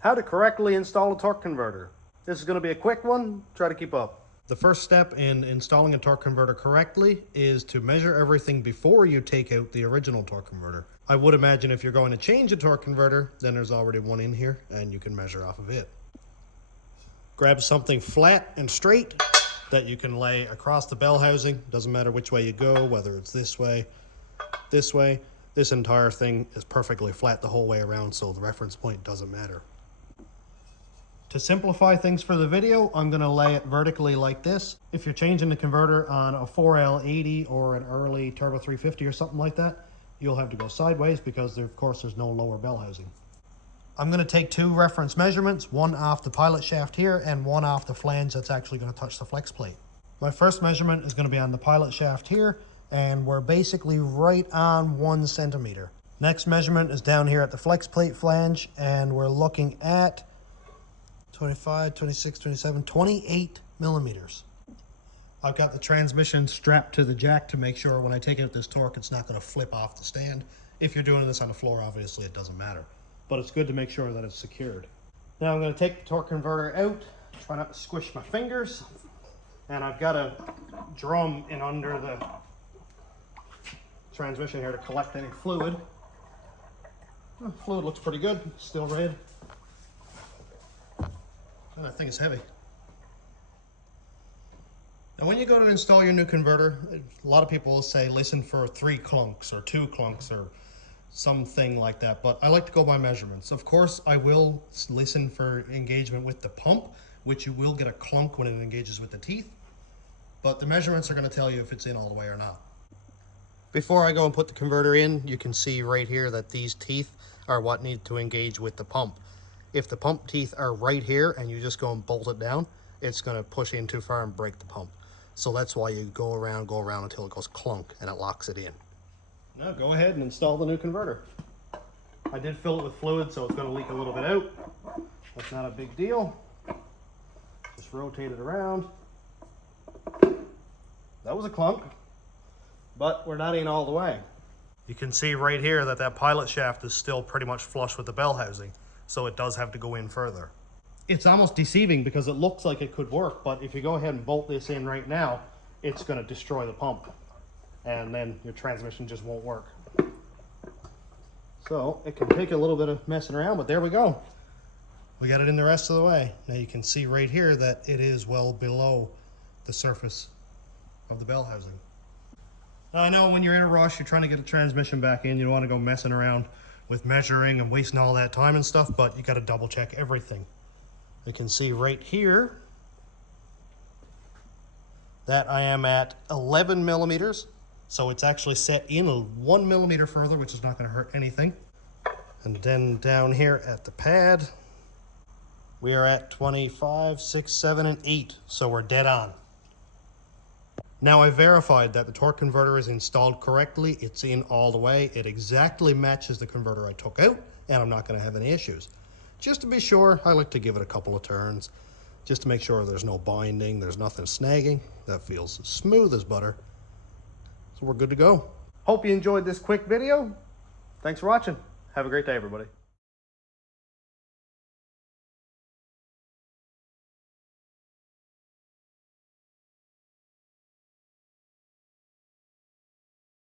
How to correctly install a torque converter. This is going to be a quick one. Try to keep up. The first step in installing a torque converter correctly is to measure everything before you take out the original torque converter. I would imagine if you're going to change a torque converter, then there's already one in here and you can measure off of it. Grab something flat and straight that you can lay across the bell housing. Doesn't matter which way you go, whether it's this way. This entire thing is perfectly flat the whole way around, so the reference point doesn't matter. To simplify things for the video, I'm going to lay it vertically like this. If you're changing the converter on a 4L80 or an early Turbo 350 or something like that, you'll have to go sideways because of course there's no lower bell housing. I'm going to take two reference measurements, one off the pilot shaft here and one off the flange that's actually going to touch the flex plate. My first measurement is going to be on the pilot shaft here, and we're basically right on 1 centimeter. Next measurement is down here at the flex plate flange, and we're looking at 25, 26, 27, 28 millimeters. I've got the transmission strapped to the jack to make sure when I take out this torque, it's not going to flip off the stand. If you're doing this on the floor, obviously it doesn't matter, but it's good to make sure that it's secured. Now I'm going to take the torque converter out, try not to squish my fingers, and I've got a drum in under the transmission here to collect any fluid. Oh, fluid looks pretty good, still red. Oh, that thing is heavy. Now when you go to install your new converter, a lot of people will say listen for 3 clunks or 2 clunks or something like that, but I like to go by measurements. Of course I will listen for engagement with the pump, which you will get a clunk when it engages with the teeth, but the measurements are going to tell you if it's in all the way or not. Before I go and put the converter in, you can see right here that these teeth are what need to engage with the pump. If the pump teeth are right here and you just go and bolt it down, it's going to push in too far and break the pump. So that's why you go around until it goes clunk and it locks it in. Now go ahead and install the new converter. I did fill it with fluid, so it's going to leak a little bit out. That's not a big deal. Just rotate it around. That was a clunk, but we're not in all the way. You can see right here that that pilot shaft is still pretty much flush with the bell housing, so it does have to go in further. It's almost deceiving because it looks like it could work, but if you go ahead and bolt this in right now, it's going to destroy the pump, and then your transmission just won't work. So it can take a little bit of messing around, but there we go. We got it in the rest of the way. Now you can see right here that it is well below the surface of the bell housing. Now, I know when you're in a rush, you're trying to get the transmission back in, you don't want to go messing around with measuring and wasting all that time and stuff, but you got to double check everything. You can see right here that I am at 11 millimeters, so it's actually set in 1 millimeter further, which is not going to hurt anything. And then down here at the pad, we are at 25, 6, 7, and 8, so we're dead on. Now I verified that the torque converter is installed correctly. It's in all the way. It exactly matches the converter I took out, and I'm not going to have any issues. Just to be sure, I like to give it a couple of turns, just to make sure there's no binding, there's nothing snagging. That feels smooth as butter. So we're good to go. Hope you enjoyed this quick video. Thanks for watching. Have a great day, everybody.